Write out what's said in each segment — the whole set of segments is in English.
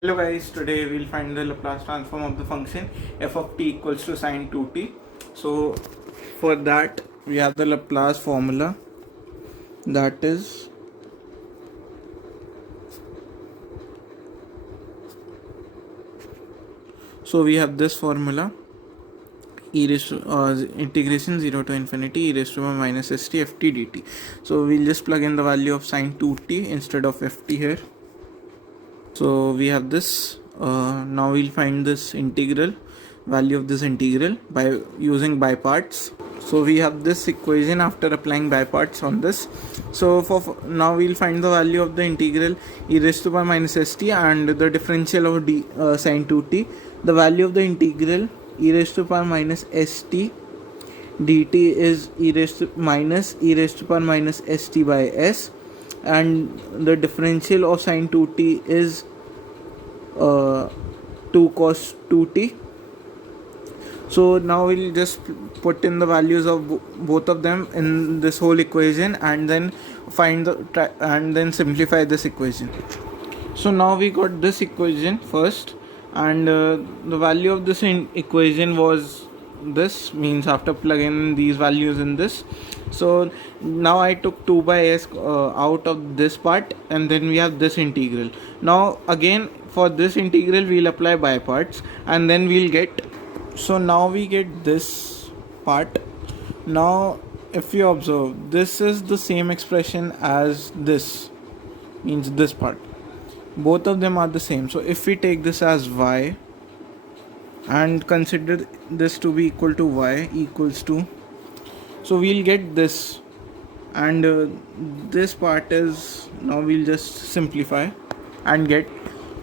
Hello guys, today we'll find the Laplace transform of the function f of t equals to sin 2t. So for that we have the Laplace formula, that is we have this formula, e raised to integration 0 to infinity e raised to power minus st ft dt. So we'll just plug in the value of sin 2t instead of ft here. So we have this. Now we'll find this integral value of this integral by using by parts. So we have this equation after applying by parts on this. So for now we'll find the value of the integral e raised to power minus st and the differential of d sin 2t. The value of the integral e raised to power minus st dt is e raised to power minus st by s, and the differential of sin 2t is 2 cos 2t. So now we'll just put in the values of both of them in this whole equation and then simplify this equation. So now we got this equation first, and the value of this equation was this, means after plugging in these values in this. So now I took 2 by s out of this part, and then we have this integral. Now again for this integral we'll apply by parts, and then we'll get, so now we get this part. Now if you observe, this is the same expression as this, means this part, both of them are the same. So if we take this as y and consider this to be equal to y equals to, so we'll get this, and this part is, now we'll just simplify and get,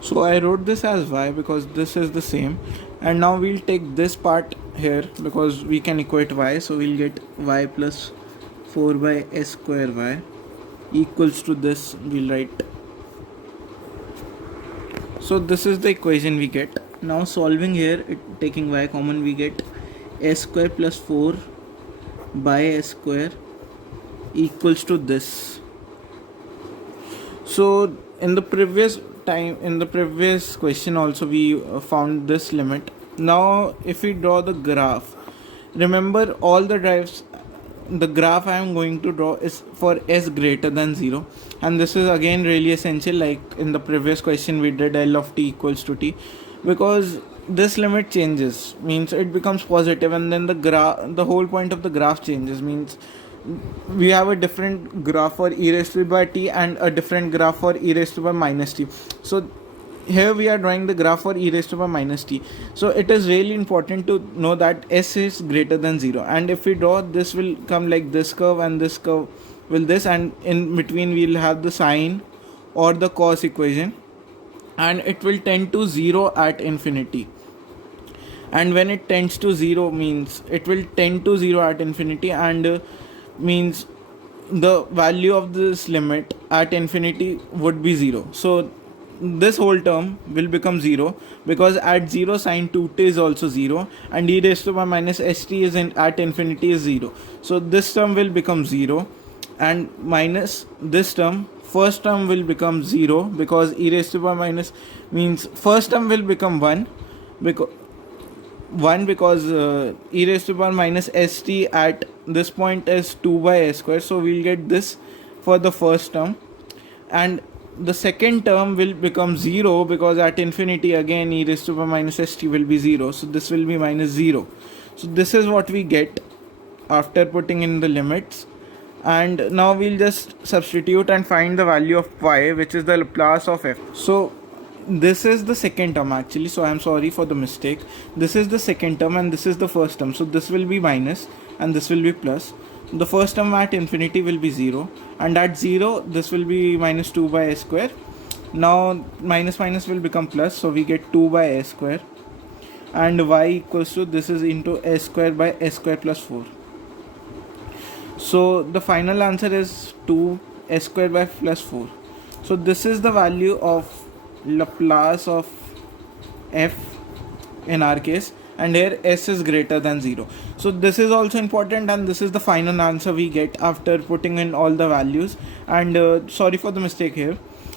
so I wrote this as y because this is the same, and now we'll take this part here because we can equate y. So we'll get y plus 4 by s square y equals to this, we'll write. So this is the equation we get. Now solving here, taking y common, we get s square plus 4 by s square equals to this. So in the previous question also we found this limit. Now if we draw the graph, remember all the drives, the graph I am going to draw is for s greater than 0, and this is again really essential, like in the previous question we did L of t equals to t, because this limit changes, means it becomes positive, and then the whole point of the graph changes, means we have a different graph for e raised to by t and a different graph for e raised to by minus t. So here we are drawing the graph for e raised to by minus t. So it is really important to know that s is greater than 0, and if we draw, this will come like this curve and this curve will this, and in between we will have the sine or the cos equation, and it will tend to 0 at infinity. And when it tends to 0, means it will tend to 0 at infinity, and means the value of this limit at infinity would be 0. So this whole term will become 0, because at 0 sin 2t is also 0, and e raised to power minus st is at infinity is 0. So this term will become 0, and minus this term, first term will become 0, because e raised to power minus, means first term will become 1, because e raised to power minus st at this point is 2 by s square. So we'll get this for the first term, and the second term will become 0, because at infinity again e raised to power minus st will be 0. So this will be minus 0. So this is what we get after putting in the limits. And now we'll just substitute and find the value of y, which is the Laplace of f. So this is the second term actually, so I'm sorry for the mistake. This is the second term and this is the first term. So this will be minus and this will be plus. The first term at infinity will be 0, and at 0 this will be minus 2 by s square. Now minus minus will become plus, so we get 2 by s square, and y equals to, this is into s square by s square plus 4. So the final answer is 2 s square by plus 4. So this is the value of Laplace of f in our case, and here s is greater than 0. So this is also important, and this is the final answer we get after putting in all the values. And sorry for the mistake here.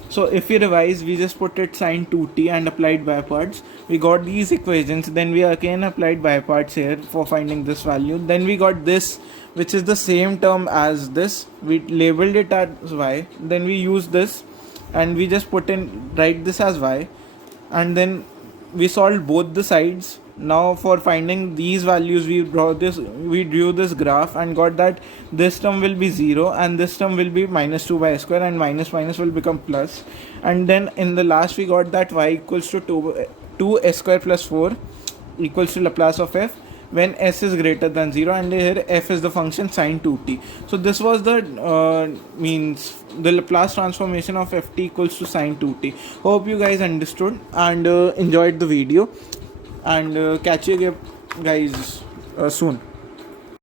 So if we revise, we just put it sin 2t and applied by parts. We got these equations. Then we again applied by parts here for finding this value. Then we got this, which is the same term as this. We labeled it as y. Then we use this, and we just write this as y, and then we solved both the sides. Now for finding these values, we drew this graph and got that this term will be 0 and this term will be minus 2 by square, and minus minus will become plus. And then in the last we got that y equals to 2 s square plus 4 equals to Laplace of f when s is greater than 0, and here f is the function sin 2t. So this was the the Laplace transformation of ft equals to sin 2t. Hope you guys understood and enjoyed the video, and catch you guys soon.